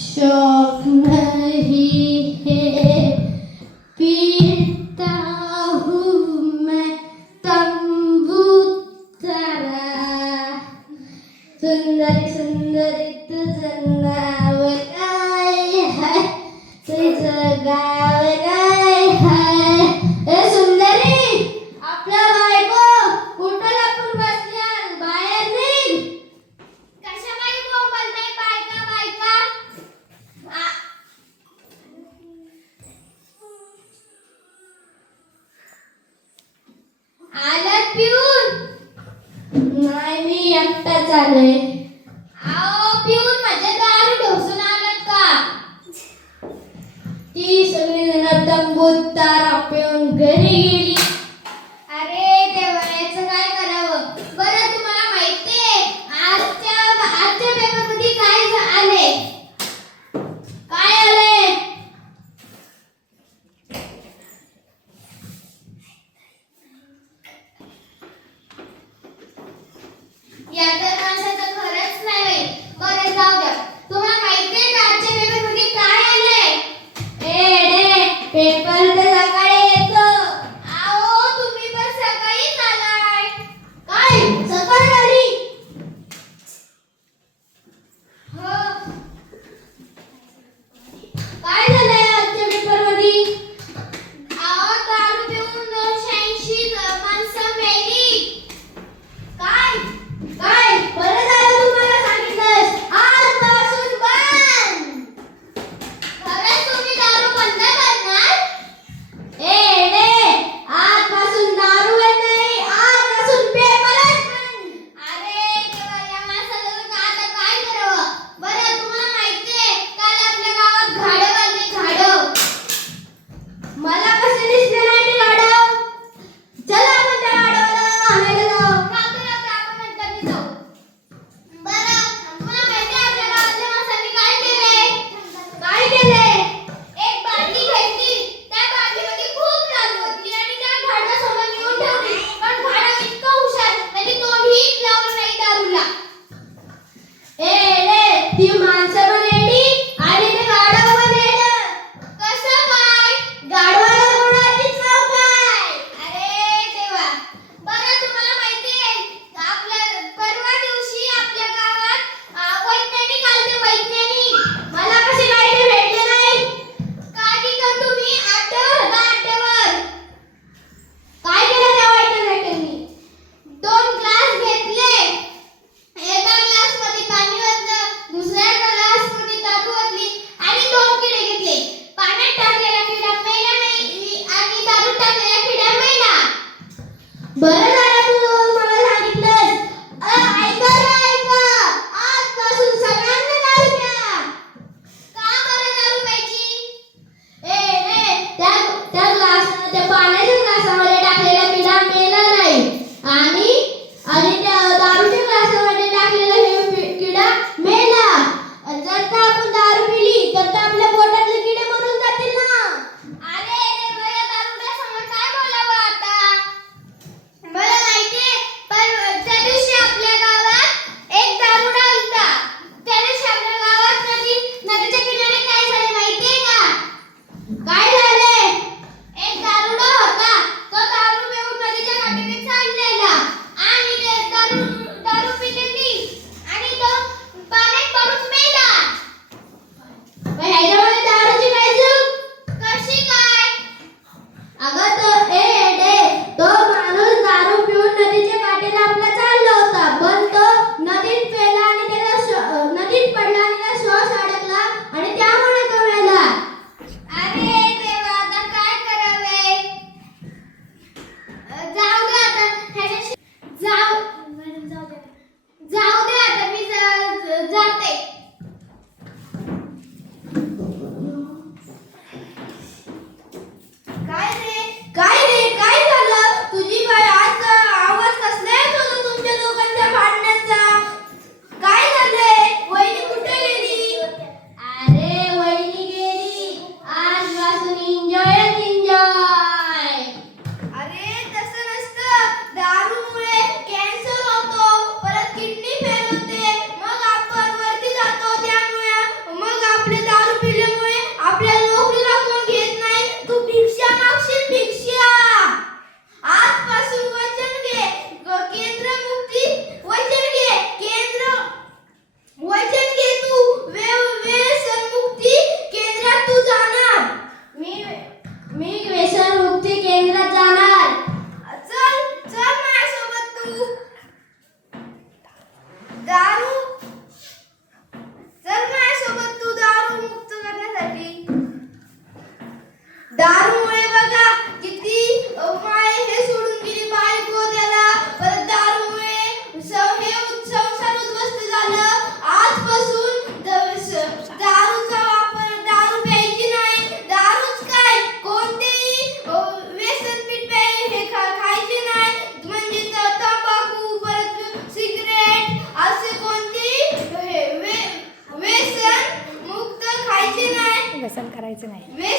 शौक नहीं है, पीता हूँ मैं तंबू तारा. सुंदरी सुंदरी तुझं नाव काय है, तुझं गाव काय है. ए सुंदरी, आपल्या बायको कुठं लपून बसल्या, बाहेर निघ. कशा बाई बोंबलताय बायका बायका? आलात पिऊन? नाही, मी एकटाच आलोय. आओ पिऊन म्हणजे दारू ढोसून आलात का? ती सगळी जण तंबूत तारा पिऊन घरी गेली. अरे देवा, याचं काय करावं? बरं तुम्हाला माहितीये आजच्या पेपरमध्ये काय आले? काय आले? या तर माणसाचं खरंच नाही. बरं जाऊ द्या. तुम्हाला माहितीये का आजच्या पेपरमध्ये काय आलंय? पेपर तर सकाळी येतो. आओ तुम्ही पण सकाळीच आलाय. काय सकाळी आली? हो. काय झालंय आजच्या पेपर मध्ये? आओ दारू पिऊन 280 माणसं मेली. काय काय बरं झालं तुम्हाला सांगितलंस. आजपासून बंद. खरंच तुम्ही दारू बंद करणार? आजपासून दारू नाही, आजपासून पेपरच बंद. अरे देवा, या माणसाचं आता काय करावं? बरं तुम्हाला माहितीये काल आपल्या गावात झाडं बांधली, झाडं. मला कसं दिसलं नाही ते गाढव? चला आपण त्या गाढवाला आणायला जाऊ. रात्री आपण नंतर जाऊ. बरं तुम्हाला माहितीये आपल्या गावातल्या माणसांनी काय केलंय? काय केलंय? एक बाटली घेतली, त्या बाटलीमध्ये खूप दारू होती आणि त्या झाडासमोर नेऊन ठेवली. पण झाड इतकं हुशार, त्याने तोंडही लावलं नाही दारूला. ती माणसं पण येडी आणि ते गाढव पण येडं. कसं काय? गाढवाला करायचं नाही.